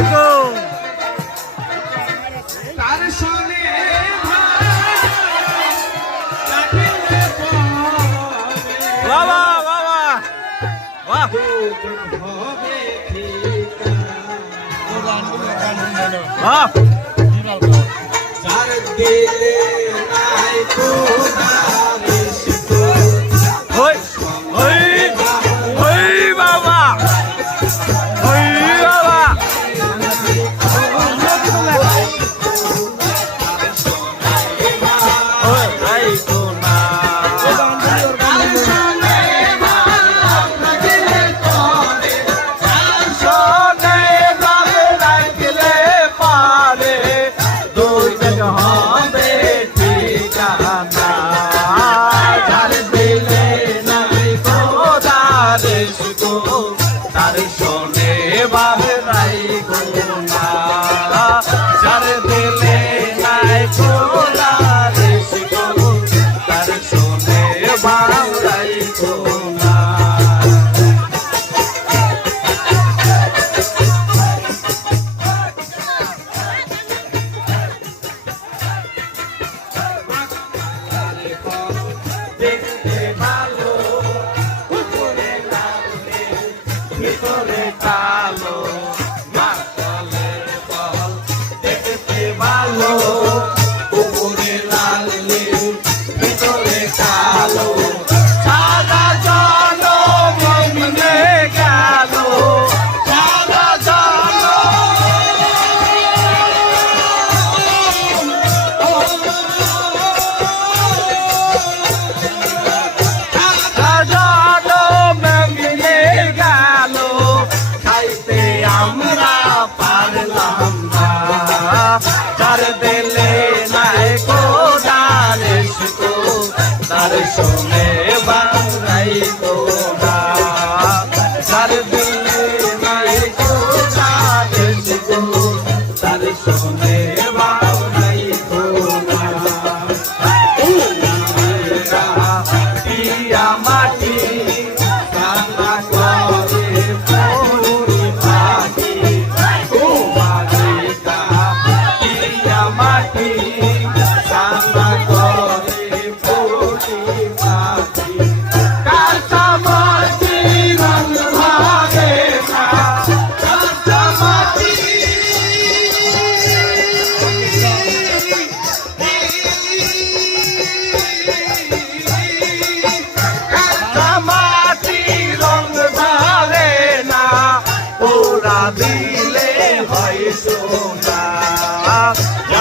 ভাগ্য। তার সঙ্গে বাবা বাবা বাহ বাহ করিস গো তার শোনে বাহরাই গুনা যার দিলে নাই খোলা রেস গো তার শোনে বাহরাই গুনা Thank you.